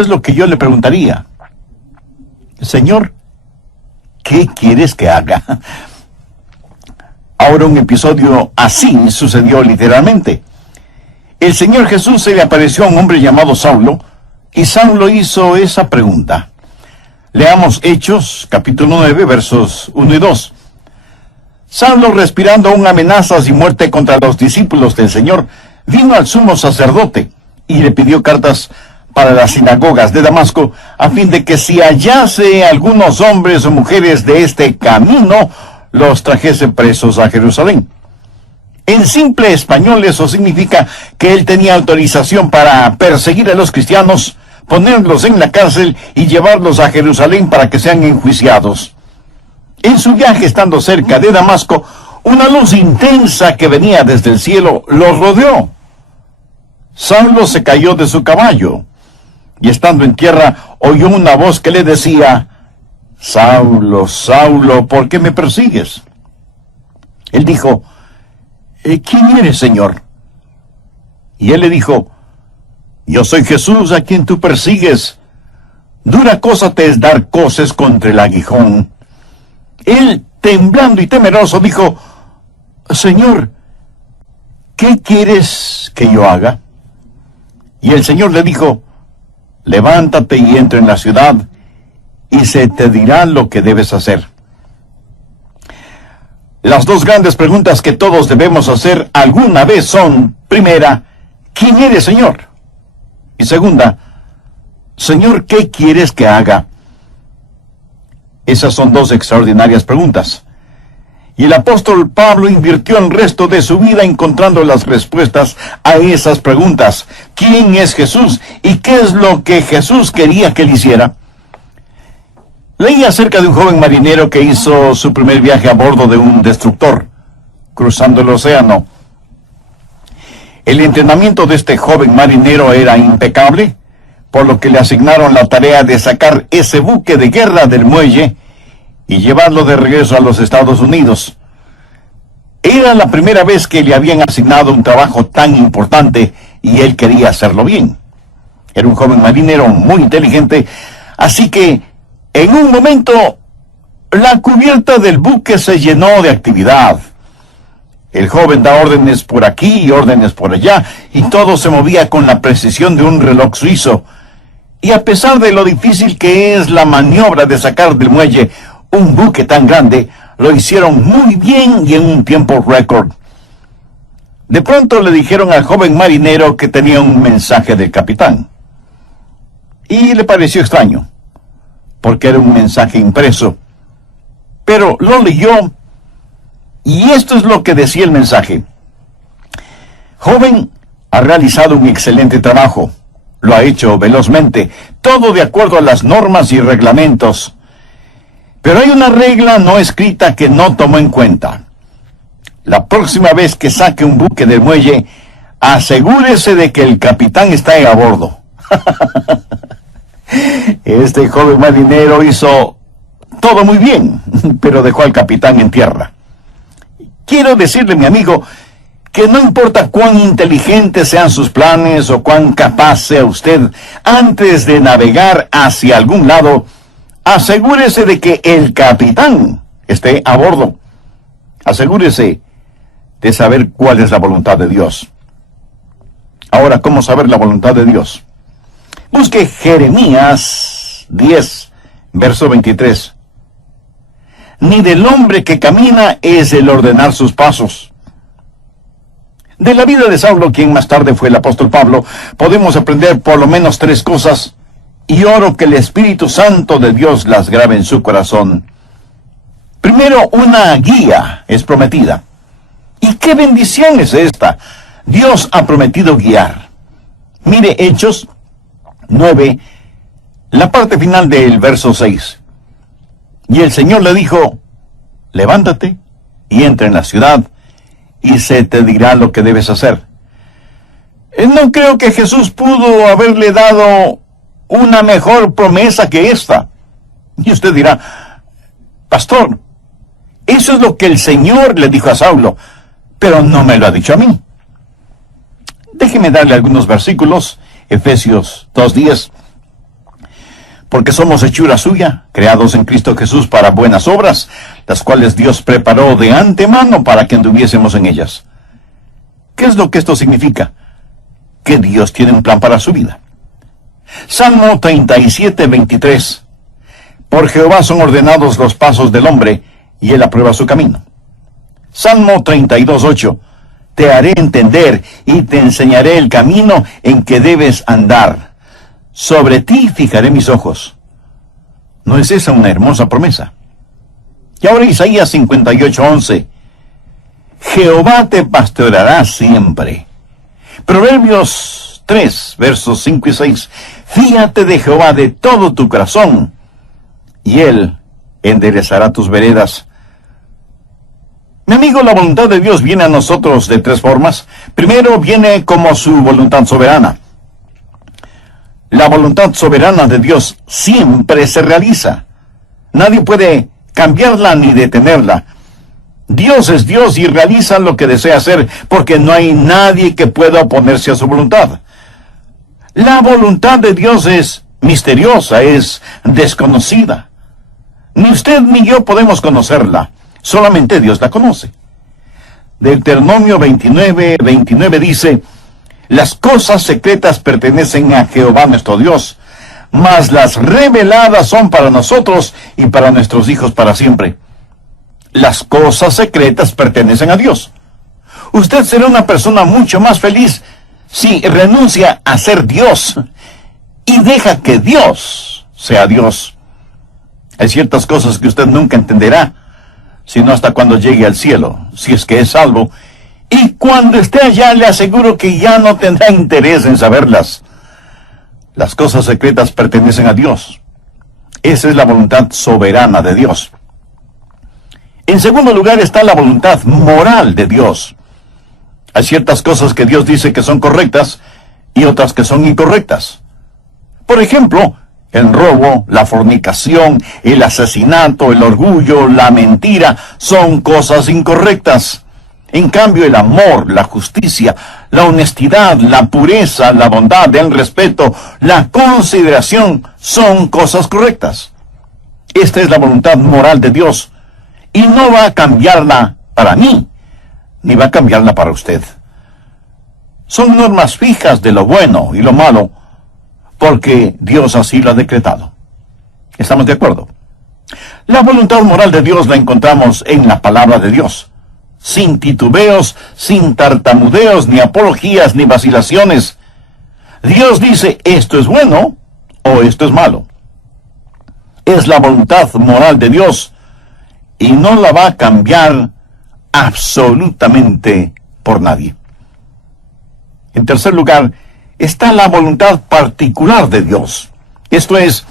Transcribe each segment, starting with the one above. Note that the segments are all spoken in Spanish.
Es lo que yo le preguntaría. Señor, ¿qué quieres que haga? Ahora un episodio así sucedió literalmente. El Señor Jesús se le apareció a un hombre llamado Saulo, y Saulo hizo esa pregunta. Leamos Hechos, capítulo 9, versos 1 y 2. Saulo, respirando aún amenazas y muerte contra los discípulos del Señor, vino al sumo sacerdote y le pidió cartas para las sinagogas de Damasco, a fin de que si hallase algunos hombres o mujeres de este camino, los trajese presos a Jerusalén. En simple español eso significa que él tenía autorización para perseguir a los cristianos, ponerlos en la cárcel y llevarlos a Jerusalén para que sean enjuiciados. En su viaje, estando cerca de Damasco, una luz intensa que venía desde el cielo los rodeó. Saulo se cayó de su caballo, y estando en tierra, oyó una voz que le decía: Saulo, Saulo, ¿por qué me persigues? Él dijo: ¿quién eres, Señor? Y él le dijo: yo soy Jesús a quien tú persigues. Dura cosa te es dar coces contra el aguijón. Él, temblando y temeroso, dijo: Señor, ¿qué quieres que yo haga? Y el Señor le dijo: levántate y entra en la ciudad, y se te dirá lo que debes hacer. Las dos grandes preguntas que todos debemos hacer alguna vez son: primera, ¿quién eres, Señor? Y segunda, Señor, ¿qué quieres que haga? Esas son dos extraordinarias preguntas. Y el apóstol Pablo invirtió el resto de su vida encontrando las respuestas a esas preguntas. ¿Quién es Jesús? ¿Y qué es lo que Jesús quería que él hiciera? Leí acerca de un joven marinero que hizo su primer viaje a bordo de un destructor, cruzando el océano. El entrenamiento de este joven marinero era impecable, por lo que le asignaron la tarea de sacar ese buque de guerra del muelle y llevarlo de regreso a los Estados Unidos. Era la primera vez que le habían asignado un trabajo tan importante y él quería hacerlo bien. Era un joven marinero muy inteligente, así que en un momento la cubierta del buque se llenó de actividad. El joven da órdenes por aquí y órdenes por allá, y todo se movía con la precisión de un reloj suizo. Y a pesar de lo difícil que es la maniobra de sacar del muelle un buque tan grande, lo hicieron muy bien y en un tiempo récord. De pronto le dijeron al joven marinero que tenía un mensaje del capitán. Y le pareció extraño, porque era un mensaje impreso. Pero lo leyó, y esto es lo que decía el mensaje: joven, ha realizado un excelente trabajo. Lo ha hecho velozmente, todo de acuerdo a las normas y reglamentos. Pero hay una regla no escrita que no tomó en cuenta. La próxima vez que saque un buque del muelle, asegúrese de que el capitán está a bordo. Este joven marinero hizo todo muy bien, pero dejó al capitán en tierra. Quiero decirle, mi amigo, que no importa cuán inteligentes sean sus planes o cuán capaz sea usted, antes de navegar hacia algún lado, asegúrese de que el capitán esté a bordo. Asegúrese de saber cuál es la voluntad de Dios. Ahora, ¿cómo saber la voluntad de Dios? Busque Jeremías 10, verso 23. Ni del hombre que camina es el ordenar sus pasos. De la vida de Saulo, quien más tarde fue el apóstol Pablo, podemos aprender por lo menos tres cosas, y oro que el Espíritu Santo de Dios las grabe en su corazón. Primero, una guía es prometida. ¿Y qué bendición es esta? Dios ha prometido guiar. Mire Hechos 9, la parte final del verso 6. Y el Señor le dijo: levántate y entra en la ciudad, y se te dirá lo que debes hacer. No creo que Jesús pudo haberle dado una mejor promesa que esta. Y usted dirá: pastor, eso es lo que el Señor le dijo a Saulo, pero no me lo ha dicho a mí. Déjeme darle algunos versículos. Efesios 2:10. Porque somos hechura suya, creados en Cristo Jesús para buenas obras, las cuales Dios preparó de antemano para que anduviésemos en ellas. ¿Qué es lo que esto significa? Que Dios tiene un plan para su vida. Salmo 37:23. Por Jehová son ordenados los pasos del hombre, y él aprueba su camino. Salmo 32:8. Te haré entender y te enseñaré el camino en que debes andar. Sobre ti fijaré mis ojos. ¿No es esa una hermosa promesa? Y ahora Isaías 58:11. Jehová te pastoreará siempre. Proverbios 3, versos 5 y 6. Fíate de Jehová de todo tu corazón, y él enderezará tus veredas. Mi amigo, la voluntad de Dios viene a nosotros de tres formas. Primero, viene como su voluntad soberana. La voluntad soberana de Dios siempre se realiza. Nadie puede cambiarla ni detenerla. Dios es Dios y realiza lo que desea hacer, porque no hay nadie que pueda oponerse a su voluntad. La voluntad de Dios es misteriosa, es desconocida. Ni usted ni yo podemos conocerla. Solamente Dios la conoce. Deuteronomio 29:29 dice: las cosas secretas pertenecen a Jehová nuestro Dios, mas las reveladas son para nosotros y para nuestros hijos para siempre. Las cosas secretas pertenecen a Dios. Usted será una persona mucho más feliz si renuncia a ser Dios y deja que Dios sea Dios. Hay ciertas cosas que usted nunca entenderá, sino hasta cuando llegue al cielo, si es que es salvo. Y cuando esté allá, le aseguro que ya no tendrá interés en saberlas. Las cosas secretas pertenecen a Dios. Esa es la voluntad soberana de Dios. En segundo lugar está la voluntad moral de Dios. Hay ciertas cosas que Dios dice que son correctas y otras que son incorrectas. Por ejemplo, el robo, la fornicación, el asesinato, el orgullo, la mentira, son cosas incorrectas. En cambio, el amor, la justicia, la honestidad, la pureza, la bondad, el respeto, la consideración, son cosas correctas. Esta es la voluntad moral de Dios, y no va a cambiarla para mí, ni va a cambiarla para usted. Son normas fijas de lo bueno y lo malo, porque Dios así lo ha decretado. ¿Estamos de acuerdo? La voluntad moral de Dios la encontramos en la palabra de Dios, sin titubeos, sin tartamudeos, ni apologías, ni vacilaciones. Dios dice, esto es bueno o esto es malo. Es la voluntad moral de Dios y no la va a cambiar absolutamente por nadie. En tercer lugar, está la voluntad particular de Dios. Esto es,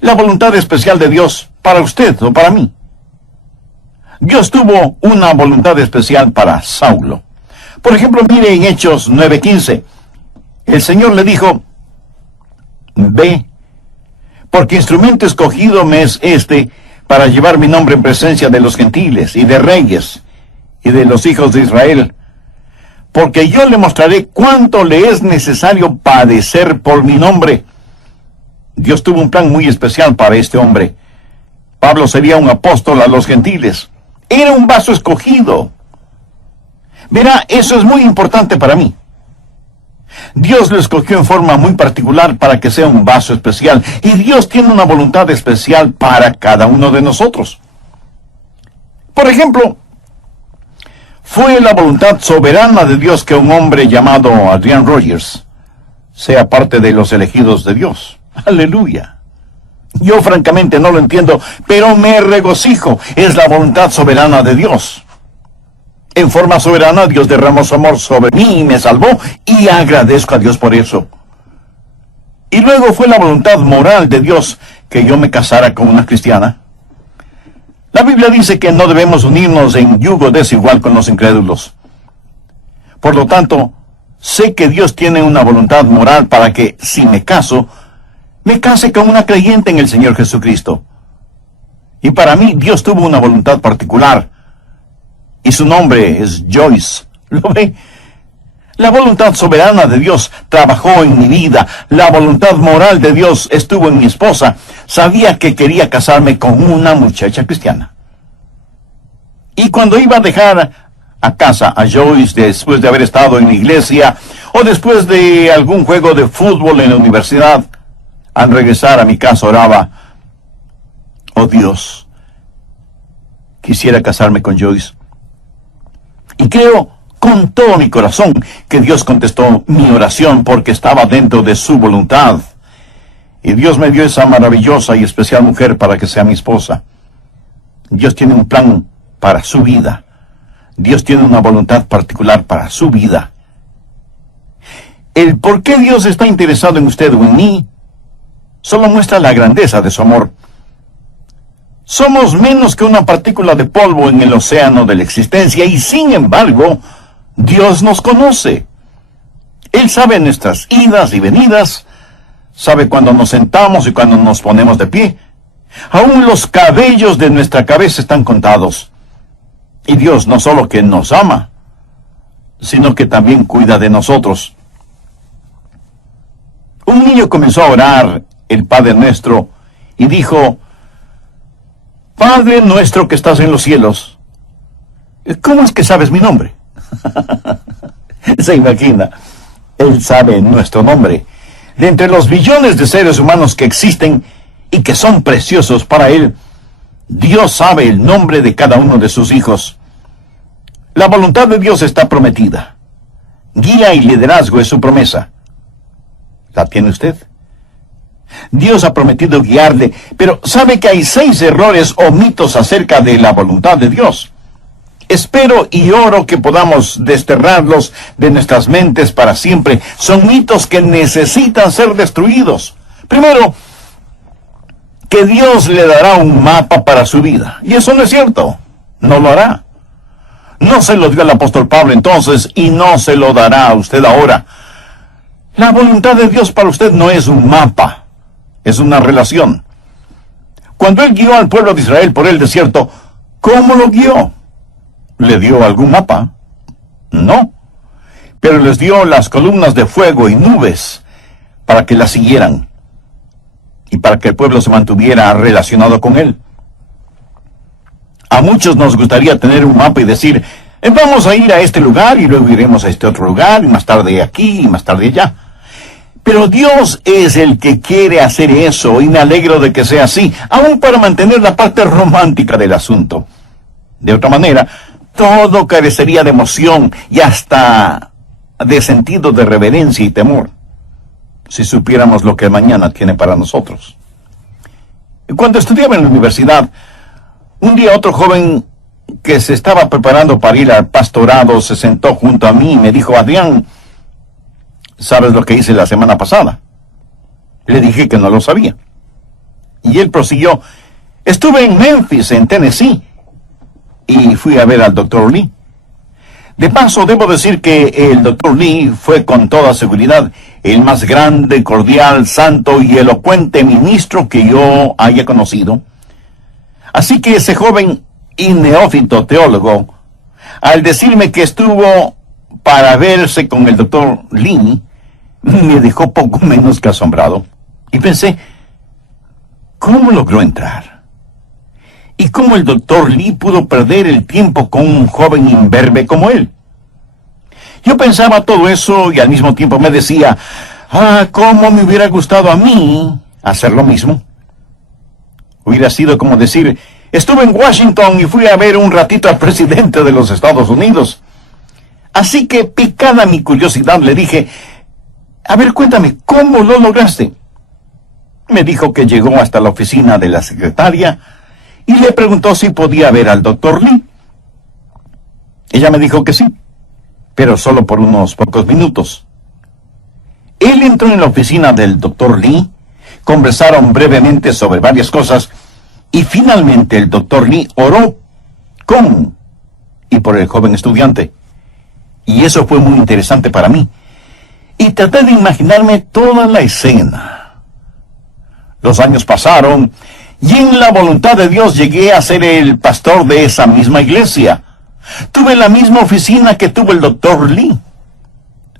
la voluntad especial de Dios para usted o para mí. Dios tuvo una voluntad especial para Saulo. Por ejemplo, mire en Hechos 9:15. El Señor le dijo, ve, porque instrumento escogido me es este para llevar mi nombre en presencia de los gentiles y de reyes y de los hijos de Israel, porque yo le mostraré cuánto le es necesario padecer por mi nombre. Dios tuvo un plan muy especial para este hombre. Pablo sería un apóstol a los gentiles. Era un vaso escogido. Verá, eso es muy importante para mí. Dios lo escogió en forma muy particular para que sea un vaso especial. Y Dios tiene una voluntad especial para cada uno de nosotros. Por ejemplo, fue la voluntad soberana de Dios que un hombre llamado Adrian Rogers sea parte de los elegidos de Dios. ¡Aleluya! Yo francamente no lo entiendo, pero me regocijo. Es la voluntad soberana de Dios. En forma soberana, Dios derramó su amor sobre mí y me salvó, y agradezco a Dios por eso. Y luego fue la voluntad moral de Dios que yo me casara con una cristiana. La Biblia dice que no debemos unirnos en yugo desigual con los incrédulos. Por lo tanto, sé que Dios tiene una voluntad moral para que, si me case con una creyente en el Señor Jesucristo. Y para mí, Dios tuvo una voluntad particular. Y su nombre es Joyce. ¿Lo ve? La voluntad soberana de Dios trabajó en mi vida. La voluntad moral de Dios estuvo en mi esposa. Sabía que quería casarme con una muchacha cristiana. Y cuando iba a dejar a casa a Joyce después de haber estado en la iglesia o después de algún juego de fútbol en la universidad, al regresar a mi casa oraba: oh Dios, quisiera casarme con Joyce. Y creo con todo mi corazón que Dios contestó mi oración porque estaba dentro de su voluntad. Y Dios me dio esa maravillosa y especial mujer para que sea mi esposa. Dios tiene un plan para su vida. Dios tiene una voluntad particular para su vida. El por qué Dios está interesado en usted o en mí solo muestra la grandeza de su amor. Somos menos que una partícula de polvo en el océano de la existencia y sin embargo, Dios nos conoce. Él sabe nuestras idas y venidas, sabe cuando nos sentamos y cuando nos ponemos de pie. Aún los cabellos de nuestra cabeza están contados. Y Dios no solo que nos ama, sino que también cuida de nosotros. Un niño comenzó a orar el Padre Nuestro y dijo: Padre nuestro que estás en los cielos. ¿Cómo es que sabes mi nombre? Se imagina, Él sabe nuestro nombre. De entre los billones de seres humanos que existen y que son preciosos para Él, Dios sabe el nombre de cada uno de sus hijos. La voluntad de Dios está prometida. Guía y liderazgo es su promesa. ¿La tiene usted? Dios ha prometido guiarle, pero sabe que hay 6 errores o mitos acerca de la voluntad de Dios. Espero y oro que podamos desterrarlos de nuestras mentes para siempre. Son mitos que necesitan ser destruidos. Primero, que Dios le dará un mapa para su vida. Y eso no es cierto. No lo hará. No se lo dio al apóstol Pablo entonces y no se lo dará a usted ahora. La voluntad de Dios para usted no es un mapa. Es una relación. Cuando Él guió al pueblo de Israel por el desierto, ¿cómo lo guió? ¿Le dio algún mapa? No. Pero les dio las columnas de fuego y nubes para que las siguieran y para que el pueblo se mantuviera relacionado con Él. A muchos nos gustaría tener un mapa y decir: vamos a ir a este lugar y luego iremos a este otro lugar y más tarde aquí y más tarde allá. Pero Dios es el que quiere hacer eso y me alegro de que sea así, aún para mantener la parte romántica del asunto. De otra manera, todo carecería de emoción y hasta de sentido de reverencia y temor, si supiéramos lo que mañana tiene para nosotros. Cuando estudiaba en la universidad, un día otro joven que se estaba preparando para ir al pastorado se sentó junto a mí y me dijo: Adrián, ¿sabes lo que hice la semana pasada? Le dije que no lo sabía. Y él prosiguió: estuve en Memphis, en Tennessee, y fui a ver al Dr. Lee. De paso, debo decir que el Dr. Lee fue con toda seguridad el más grande, cordial, santo y elocuente ministro que yo haya conocido. Así que ese joven y neófito teólogo, al decirme que estuvo para verse con el Dr. Lee, me dejó poco menos que asombrado. Y pensé: ¿cómo logró entrar? ¿Y cómo el Dr. Lee pudo perder el tiempo con un joven imberbe como él? Yo pensaba todo eso y al mismo tiempo me decía: cómo me hubiera gustado a mí hacer lo mismo. Hubiera sido como decir: estuve en Washington y fui a ver un ratito al presidente de los Estados Unidos. Así que, picada mi curiosidad, le dije: a ver, cuéntame, ¿cómo lo lograste? Me dijo que llegó hasta la oficina de la secretaria y le preguntó si podía ver al Dr. Lee. Ella me dijo que sí, pero solo por unos pocos minutos. Él entró en la oficina del Dr. Lee, conversaron brevemente sobre varias cosas, y finalmente el Dr. Lee oró con y por el joven estudiante. Y eso fue muy interesante para mí. Y traté de imaginarme toda la escena. Los años pasaron, y en la voluntad de Dios llegué a ser el pastor de esa misma iglesia. Tuve la misma oficina que tuvo el Dr. Lee.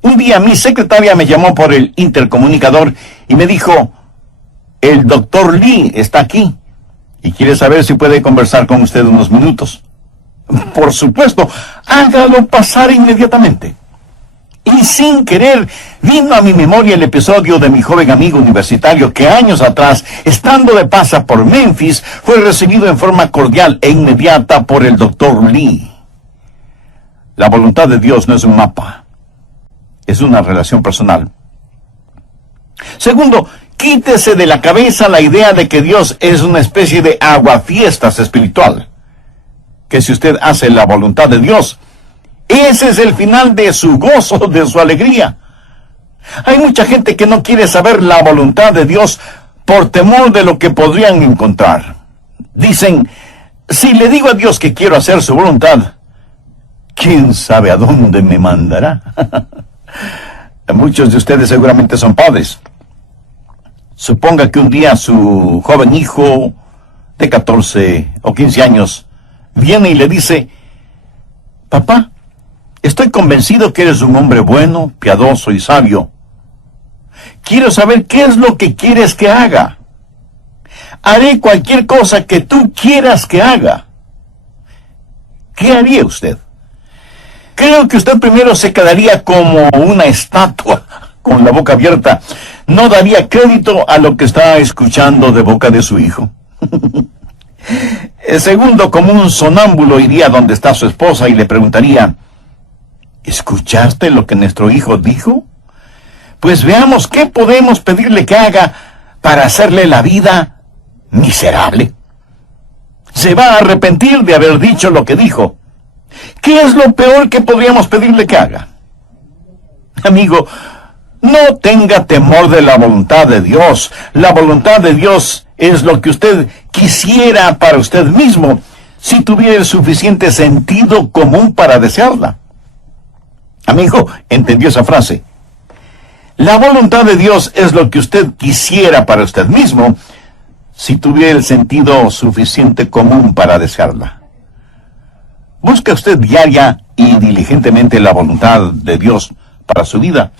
Un día mi secretaria me llamó por el intercomunicador y me dijo, el doctor Lee está aquí y quiere saber si puede conversar con usted unos minutos. Por supuesto, hágalo pasar inmediatamente. Y sin querer, vino a mi memoria el episodio de mi joven amigo universitario que años atrás, estando de paso por Memphis, fue recibido en forma cordial e inmediata por el doctor Lee. La voluntad de Dios no es un mapa, es una relación personal. Segundo, quítese de la cabeza la idea de que Dios es una especie de aguafiestas espiritual. Que si usted hace la voluntad de Dios, ese es el final de su gozo, de su alegría. Hay mucha gente que no quiere saber la voluntad de Dios por temor de lo que podrían encontrar. Dicen, si le digo a Dios que quiero hacer su voluntad, ¿quién sabe a dónde me mandará? Muchos de ustedes seguramente son padres. Suponga que un día su joven hijo de 14 o 15 años viene y le dice, papá, estoy convencido que eres un hombre bueno, piadoso y sabio. Quiero saber qué es lo que quieres que haga. Haré cualquier cosa que tú quieras que haga. ¿Qué haría usted? Creo que usted primero se quedaría como una estatua, con la boca abierta. No daría crédito a lo que está escuchando de boca de su hijo. Segundo, como un sonámbulo iría donde está su esposa y le preguntaría, ¿escuchaste lo que nuestro hijo dijo? Pues veamos qué podemos pedirle que haga para hacerle la vida miserable. Se va a arrepentir de haber dicho lo que dijo. ¿Qué es lo peor que podríamos pedirle que haga? Amigo, no tenga temor de la voluntad de Dios. La voluntad de Dios es lo que usted quisiera para usted mismo, si tuviera el suficiente sentido común para desearla. Amigo, ¿entendió esa frase? La voluntad de Dios es lo que usted quisiera para usted mismo, si tuviera el sentido suficiente común para desearla. ¿Busca usted diaria y diligentemente la voluntad de Dios para su vida?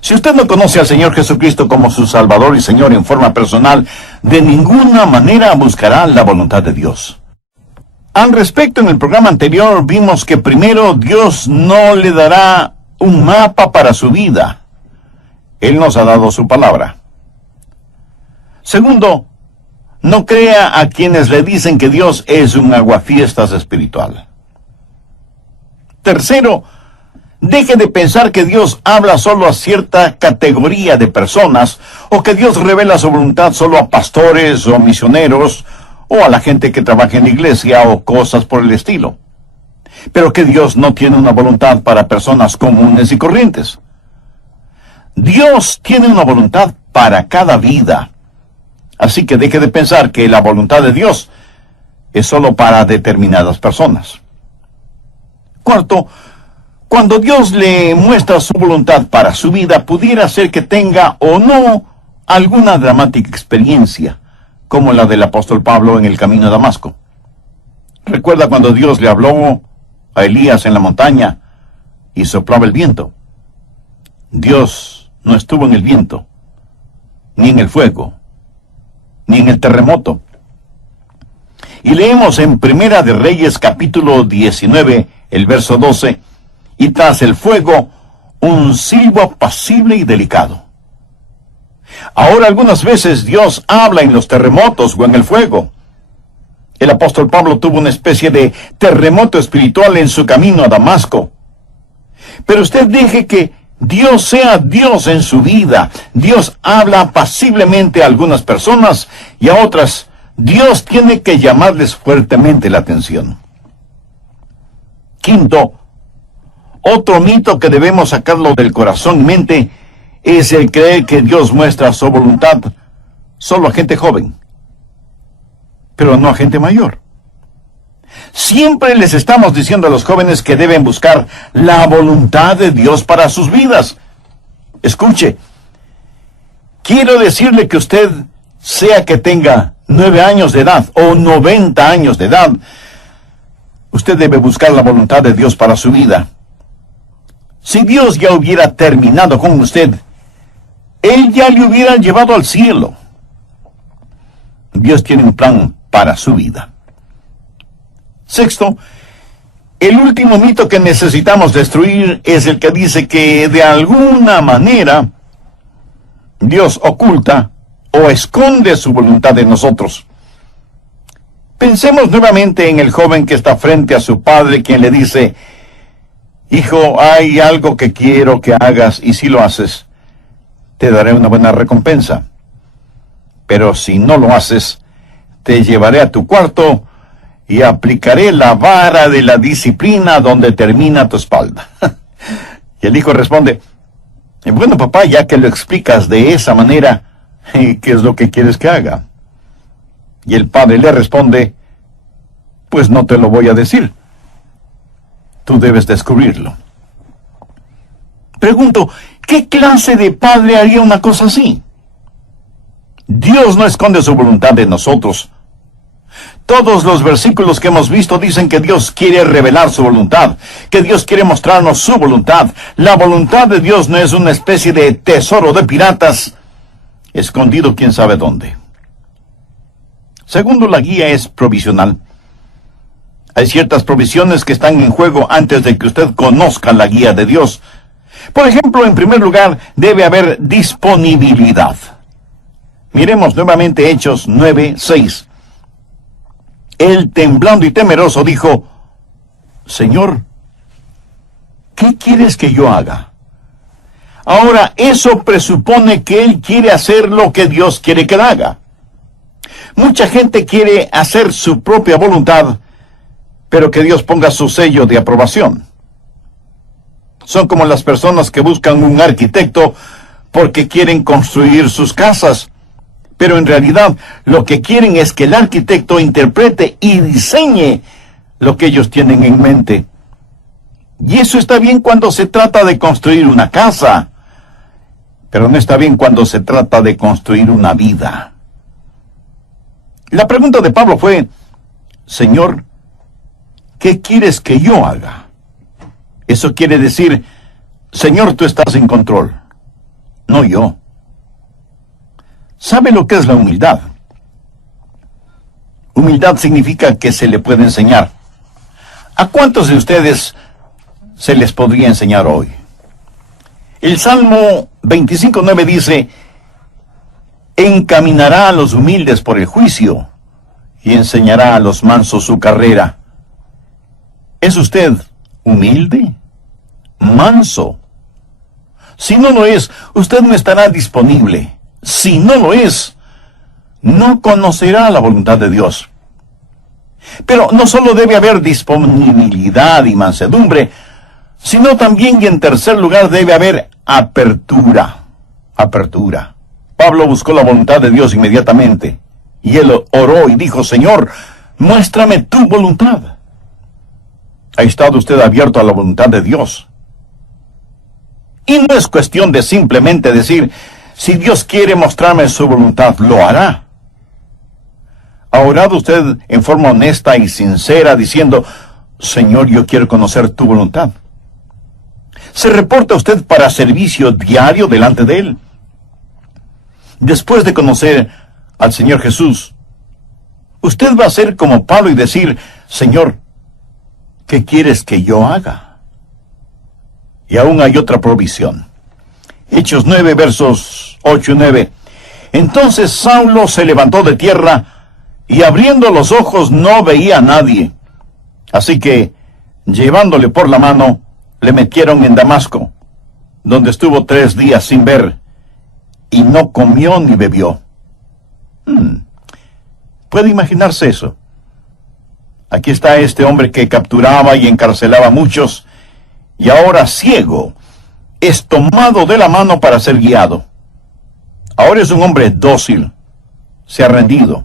Si usted no conoce al Señor Jesucristo como su Salvador y Señor en forma personal, de ninguna manera buscará la voluntad de Dios. Al respecto, en el programa anterior vimos que primero Dios no le dará un mapa para su vida. Él nos ha dado su palabra. Segundo, no crea a quienes le dicen que Dios es un aguafiestas espiritual. Tercero, deje de pensar que Dios habla solo a cierta categoría de personas, o que Dios revela su voluntad solo a pastores o misioneros, o a la gente que trabaja en la iglesia, o cosas por el estilo. Pero que Dios no tiene una voluntad para personas comunes y corrientes. Dios tiene una voluntad para cada vida. Así que deje de pensar que la voluntad de Dios es solo para determinadas personas. Cuarto, cuando Dios le muestra su voluntad para su vida, pudiera ser que tenga o no alguna dramática experiencia, como la del apóstol Pablo en el camino a Damasco. ¿Recuerda cuando Dios le habló a Elías en la montaña y soplaba el viento? Dios no estuvo en el viento, ni en el fuego, ni en el terremoto. Y leemos en Primera de Reyes capítulo 19, el verso 12, y tras el fuego, un silbo apacible y delicado. Ahora algunas veces Dios habla en los terremotos o en el fuego. El apóstol Pablo tuvo una especie de terremoto espiritual en su camino a Damasco. Pero usted deje que Dios sea Dios en su vida. Dios habla apaciblemente a algunas personas y a otras Dios tiene que llamarles fuertemente la atención. Quinto, otro mito que debemos sacarlo del corazón y mente es el creer que Dios muestra su voluntad solo a gente joven, pero no a gente mayor. Siempre les estamos diciendo a los jóvenes que deben buscar la voluntad de Dios para sus vidas. Escuche, quiero decirle que usted, sea que tenga 9 años de edad o 90 años de edad, usted debe buscar la voluntad de Dios para su vida. Si Dios ya hubiera terminado con usted, Él ya le hubiera llevado al cielo. Dios tiene un plan para su vida. Sexto, el último mito que necesitamos destruir es el que dice que de alguna manera Dios oculta o esconde su voluntad de nosotros. Pensemos nuevamente en el joven que está frente a su padre, quien le dice: hijo, hay algo que quiero que hagas, y si lo haces, te daré una buena recompensa. Pero si no lo haces, te llevaré a tu cuarto y aplicaré la vara de la disciplina donde termina tu espalda. Y el hijo responde: bueno, papá, ya que lo explicas de esa manera, ¿qué es lo que quieres que haga? Y el padre le responde: pues no te lo voy a decir. Tú debes descubrirlo. Pregunto, ¿qué clase de padre haría una cosa así? Dios no esconde su voluntad de nosotros. Todos los versículos que hemos visto dicen que Dios quiere revelar su voluntad, que Dios quiere mostrarnos su voluntad. La voluntad de Dios no es una especie de tesoro de piratas, escondido quién sabe dónde. Segundo, la guía es provisional. Hay ciertas provisiones que están en juego antes de que usted conozca la guía de Dios. Por ejemplo, en primer lugar, debe haber disponibilidad. Miremos nuevamente Hechos 9:6. Él, temblando y temeroso, dijo: Señor, ¿qué quieres que yo haga? Ahora, eso presupone que él quiere hacer lo que Dios quiere que haga. Mucha gente quiere hacer su propia voluntad, pero que Dios ponga su sello de aprobación. Son como las personas que buscan un arquitecto porque quieren construir sus casas, pero en realidad lo que quieren es que el arquitecto interprete y diseñe lo que ellos tienen en mente. Y eso está bien cuando se trata de construir una casa, pero no está bien cuando se trata de construir una vida. La pregunta de Pablo fue: Señor, ¿qué quieres que yo haga? Eso quiere decir: Señor, tú estás en control, no yo. ¿Sabe lo que es la humildad? Humildad significa que se le puede enseñar. ¿A cuántos de ustedes se les podría enseñar hoy? El Salmo 25:9 dice: encaminará a los humildes por el juicio y enseñará a los mansos su carrera. ¿Es usted humilde? ¿Manso? Si no lo es, usted no estará disponible. Si no lo es, no conocerá la voluntad de Dios. Pero no solo debe haber disponibilidad y mansedumbre, sino también, y en tercer lugar, debe haber apertura. Apertura. Pablo buscó la voluntad de Dios inmediatamente, y él oró y dijo: Señor, muéstrame tu voluntad. ¿Ha estado usted abierto a la voluntad de Dios? Y no es cuestión de simplemente decir: si Dios quiere mostrarme su voluntad, lo hará. ¿Ha orado usted en forma honesta y sincera diciendo: Señor, yo quiero conocer tu voluntad? ¿Se reporta usted para servicio diario delante de Él? Después de conocer al Señor Jesús, usted va a ser como Pablo y decir: Señor, ¿qué quieres que yo haga? Y aún hay otra provisión. Hechos 9, versos 8 y 9. Entonces Saulo se levantó de tierra, y abriendo los ojos no veía a nadie. Así que, llevándole por la mano, le metieron en Damasco, donde estuvo 3 días sin ver, y no comió ni bebió. ¿Puede imaginarse eso? Aquí está este hombre que capturaba y encarcelaba a muchos, y ahora ciego, es tomado de la mano para ser guiado. Ahora es un hombre dócil, se ha rendido,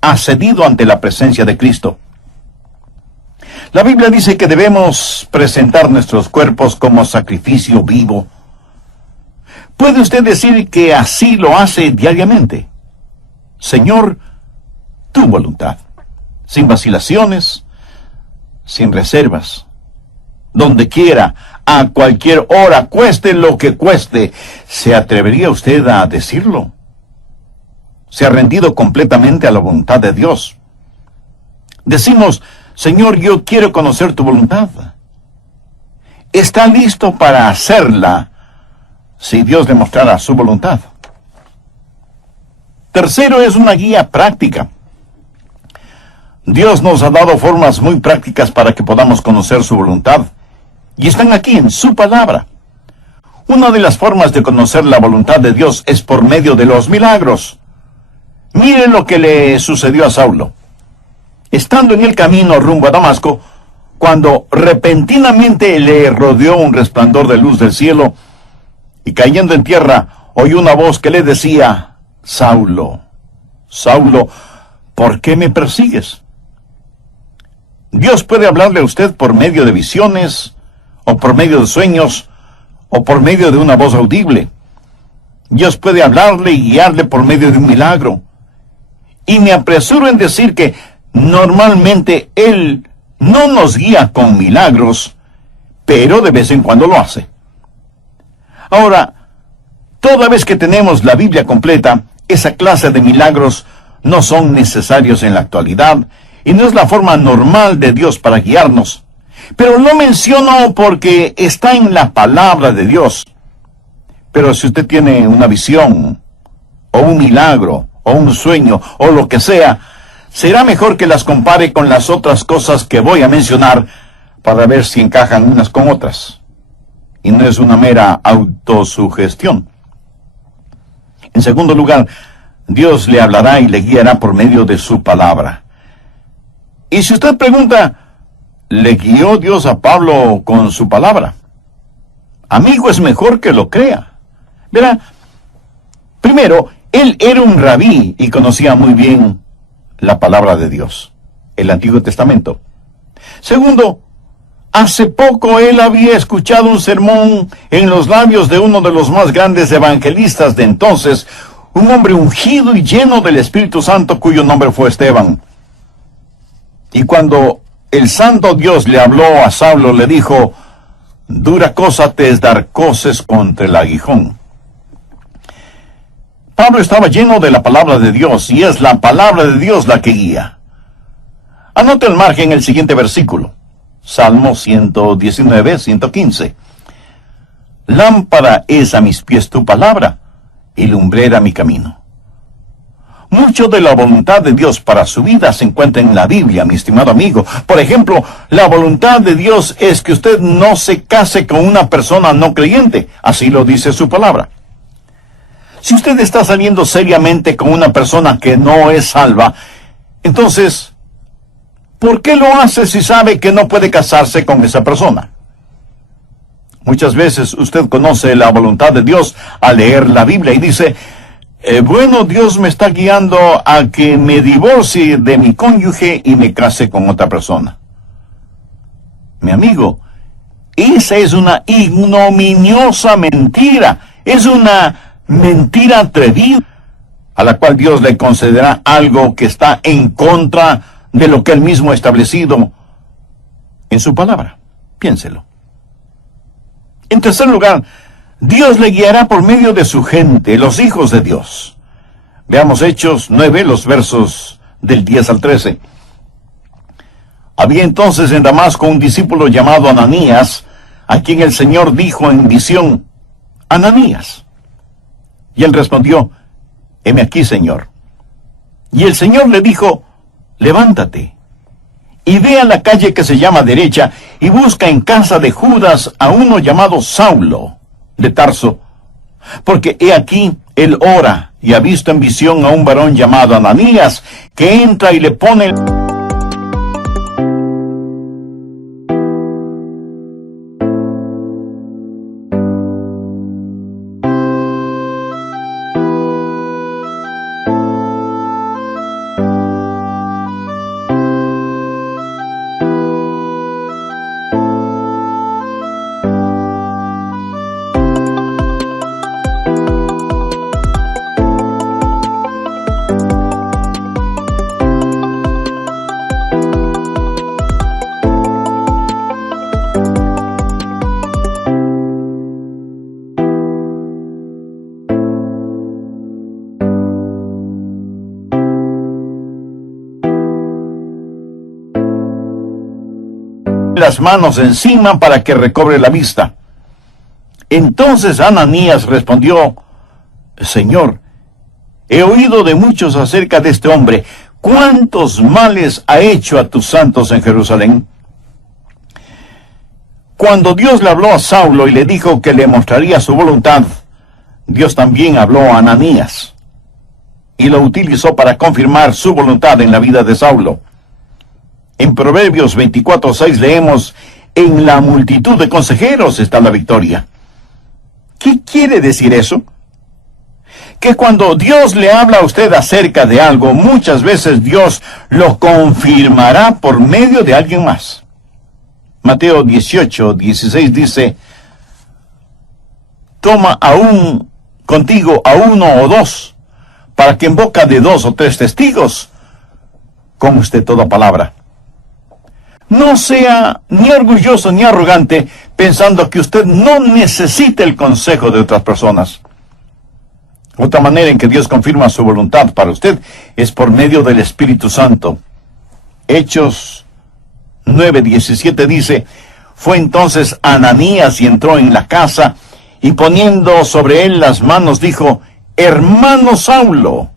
ha cedido ante la presencia de Cristo. La Biblia dice que debemos presentar nuestros cuerpos como sacrificio vivo. ¿Puede usted decir que así lo hace diariamente? Señor, tu voluntad, sin vacilaciones, sin reservas, donde quiera, a cualquier hora, cueste lo que cueste. ¿Se atrevería usted a decirlo? ¿Se ha rendido completamente a la voluntad de Dios? Decimos, Señor, yo quiero conocer tu voluntad. ¿Está listo para hacerla si Dios le mostrara su voluntad? Tercero, es una guía práctica. Dios nos ha dado formas muy prácticas para que podamos conocer su voluntad, y están aquí en su palabra. Una de las formas de conocer la voluntad de Dios es por medio de los milagros. Miren lo que le sucedió a Saulo. Estando en el camino rumbo a Damasco, cuando repentinamente le rodeó un resplandor de luz del cielo, y cayendo en tierra, oyó una voz que le decía, Saulo, Saulo, ¿por qué me persigues? Dios puede hablarle a usted por medio de visiones, o por medio de sueños, o por medio de una voz audible. Dios puede hablarle y guiarle por medio de un milagro. Y me apresuro en decir que normalmente Él no nos guía con milagros, pero de vez en cuando lo hace. Ahora, toda vez que tenemos la Biblia completa, esa clase de milagros no son necesarios en la actualidad, y no es la forma normal de Dios para guiarnos. Pero lo menciono porque está en la palabra de Dios. Pero si usted tiene una visión, o un milagro, o un sueño, o lo que sea, será mejor que las compare con las otras cosas que voy a mencionar para ver si encajan unas con otras. Y no es una mera autosugestión. En segundo lugar, Dios le hablará y le guiará por medio de su palabra. Y si usted pregunta, ¿le guió Dios a Pablo con su palabra? Amigo, es mejor que lo crea. Verá, primero, él era un rabí y conocía muy bien la palabra de Dios, el Antiguo Testamento. Segundo, hace poco él había escuchado un sermón en los labios de uno de los más grandes evangelistas de entonces, un hombre ungido y lleno del Espíritu Santo cuyo nombre fue Esteban. Y cuando el santo Dios le habló a Saulo, le dijo, dura cosa te es dar coces contra el aguijón. Pablo estaba lleno de la palabra de Dios, y es la palabra de Dios la que guía. Anote al margen el siguiente versículo, Salmo 119, 115. Lámpara es a mis pies tu palabra, y lumbrera mi camino. Mucho de la voluntad de Dios para su vida se encuentra en la Biblia, mi estimado amigo. Por ejemplo, la voluntad de Dios es que usted no se case con una persona no creyente. Así lo dice su palabra. Si usted está saliendo seriamente con una persona que no es salva, entonces, ¿por qué lo hace si sabe que no puede casarse con esa persona? Muchas veces usted conoce la voluntad de Dios al leer la Biblia y dice, bueno, Dios me está guiando a que me divorcie de mi cónyuge y me case con otra persona. Mi amigo, esa es una ignominiosa mentira. Es una mentira atrevida, a la cual Dios le concederá algo que está en contra de lo que Él mismo ha establecido en su palabra. Piénselo. En tercer lugar, Dios le guiará por medio de su gente, los hijos de Dios. Veamos Hechos 9, los versos del 10 al 13. Había entonces en Damasco un discípulo llamado Ananías, a quien el Señor dijo en visión, Ananías. Y él respondió, heme aquí, Señor. Y el Señor le dijo, levántate, y ve a la calle que se llama Derecha, y busca en casa de Judas a uno llamado Saulo, de Tarso, porque he aquí, él ora, y ha visto en visión a un varón llamado Ananías, que entra y le pone las manos encima para que recobre la vista. Entonces Ananías respondió: Señor, he oído de muchos acerca de este hombre. ¿Cuántos males ha hecho a tus santos en Jerusalén? Cuando Dios le habló a Saulo y le dijo que le mostraría su voluntad, Dios también habló a Ananías y lo utilizó para confirmar su voluntad en la vida de Saulo. En Proverbios 24:6 leemos: en la multitud de consejeros está la victoria. ¿Qué quiere decir eso? Que cuando Dios le habla a usted acerca de algo, muchas veces Dios lo confirmará por medio de alguien más. Mateo 18:16 dice: toma aún contigo a uno o dos, para que en boca de 2 o 3 testigos conste toda palabra. No sea ni orgulloso ni arrogante pensando que usted no necesita el consejo de otras personas. Otra manera en que Dios confirma su voluntad para usted es por medio del Espíritu Santo. Hechos 9:17 dice: fue entonces Ananías y entró en la casa, y poniendo sobre él las manos dijo: hermano Saulo,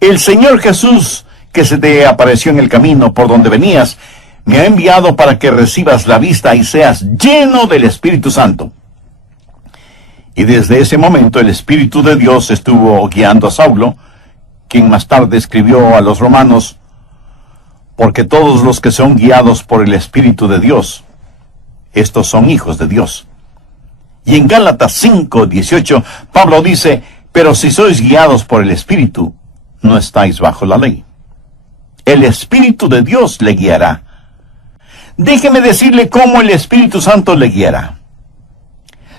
el Señor Jesús, que se te apareció en el camino por donde venías, me ha enviado para que recibas la vista y seas lleno del Espíritu Santo. Y desde ese momento el Espíritu de Dios estuvo guiando a Saulo, quien más tarde escribió a los romanos: porque todos los que son guiados por el Espíritu de Dios, estos son hijos de Dios. Y en Gálatas 5:18, Pablo dice: pero si sois guiados por el Espíritu, no estáis bajo la ley. El Espíritu de Dios le guiará. Déjeme decirle cómo el Espíritu Santo le guiará.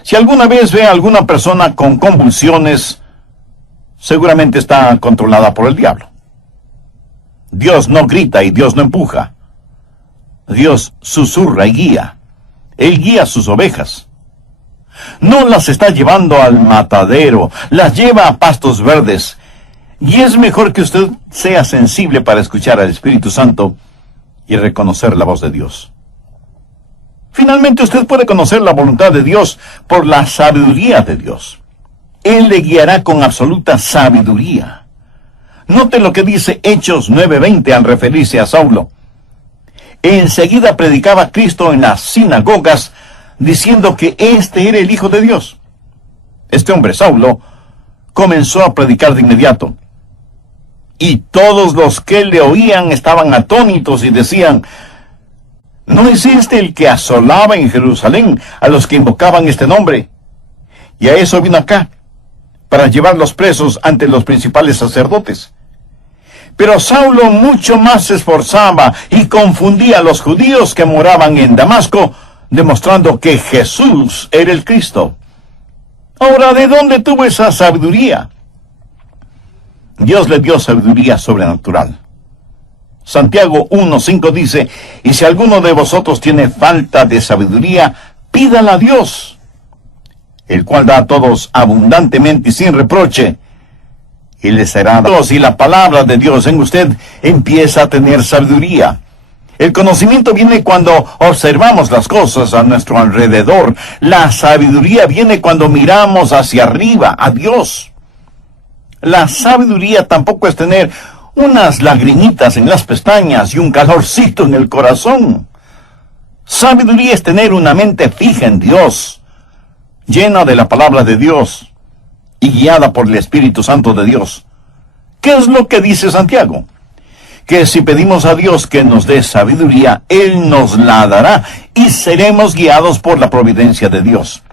Si alguna vez ve a alguna persona con convulsiones, seguramente está controlada por el diablo. Dios no grita y Dios no empuja. Dios susurra y guía. Él guía a sus ovejas. No las está llevando al matadero, las lleva a pastos verdes. Y es mejor que usted sea sensible para escuchar al Espíritu Santo y reconocer la voz de Dios. Finalmente, usted puede conocer la voluntad de Dios por la sabiduría de Dios. Él le guiará con absoluta sabiduría. Note lo que dice Hechos 9:20 al referirse a Saulo. Enseguida predicaba Cristo en las sinagogas, diciendo que este era el Hijo de Dios. Este hombre, Saulo, comenzó a predicar de inmediato. Y todos los que le oían estaban atónitos y decían: ¿no es este el que asolaba en Jerusalén a los que invocaban este nombre? Y a eso vino acá, para llevarlos presos ante los principales sacerdotes. Pero Saulo mucho más se esforzaba y confundía a los judíos que moraban en Damasco, demostrando que Jesús era el Cristo. Ahora, ¿de dónde tuvo esa sabiduría? Dios le dio sabiduría sobrenatural. Santiago 1:5 dice: y si alguno de vosotros tiene falta de sabiduría, pídala a Dios, el cual da a todos abundantemente y sin reproche, y le será dado. Si la palabra de Dios en usted empieza a tener sabiduría. El conocimiento viene cuando observamos las cosas a nuestro alrededor. La sabiduría viene cuando miramos hacia arriba, a Dios. La sabiduría tampoco es tener unas lagrimitas en las pestañas y un calorcito en el corazón. Sabiduría es tener una mente fija en Dios, llena de la palabra de Dios y guiada por el Espíritu Santo de Dios. ¿Qué es lo que dice Santiago? Que si pedimos a Dios que nos dé sabiduría, Él nos la dará y seremos guiados por la providencia de Dios.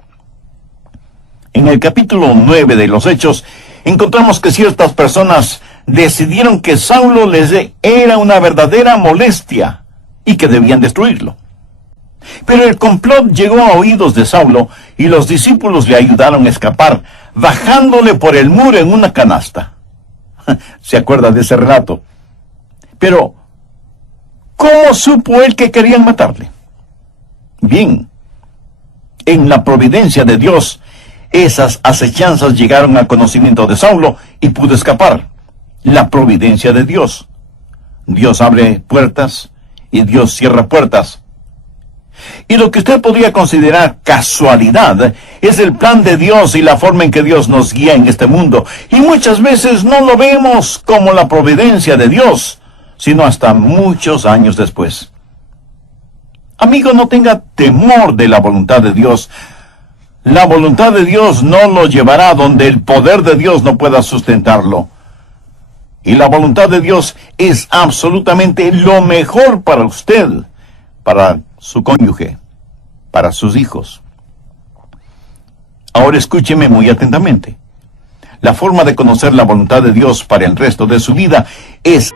En el capítulo 9 de los Hechos, encontramos que ciertas personas decidieron que Saulo les era una verdadera molestia y que debían destruirlo. Pero el complot llegó a oídos de Saulo y los discípulos le ayudaron a escapar, bajándole por el muro en una canasta. ¿Se acuerda de ese relato? Pero, ¿cómo supo él que querían matarle? Bien, en la providencia de Dios, esas acechanzas llegaron al conocimiento de Saulo y pudo escapar. La providencia de Dios. Dios abre puertas y Dios cierra puertas. Y lo que usted podría considerar casualidad es el plan de Dios y la forma en que Dios nos guía en este mundo. Y muchas veces no lo vemos como la providencia de Dios, sino hasta muchos años después. Amigo, no tenga temor de la voluntad de Dios. La voluntad de Dios no lo llevará donde el poder de Dios no pueda sustentarlo. Y la voluntad de Dios es absolutamente lo mejor para usted, para su cónyuge, para sus hijos. Ahora escúcheme muy atentamente. La forma de conocer la voluntad de Dios para el resto de su vida es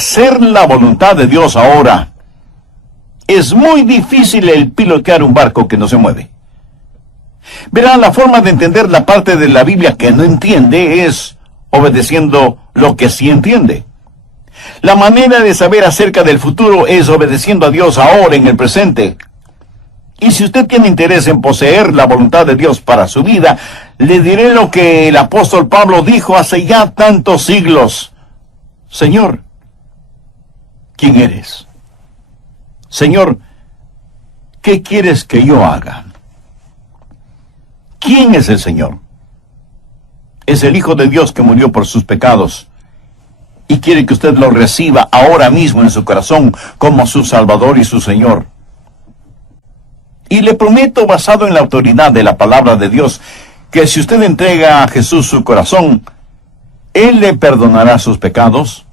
hacer la voluntad de Dios ahora. Es muy difícil el pilotear un barco que no se mueve. Verá, la forma de entender la parte de la Biblia que no entiende es obedeciendo lo que sí entiende. La manera de saber acerca del futuro es obedeciendo a Dios ahora en el presente. Y si usted tiene interés en poseer la voluntad de Dios para su vida, le diré lo que el apóstol Pablo dijo hace ya tantos siglos. Señor, ¿quién eres? Señor, ¿qué quieres que yo haga? ¿Quién es el Señor? Es el Hijo de Dios que murió por sus pecados y quiere que usted lo reciba ahora mismo en su corazón como su Salvador y su Señor. Y le prometo, basado en la autoridad de la palabra de Dios, que si usted entrega a Jesús su corazón, Él le perdonará sus pecados,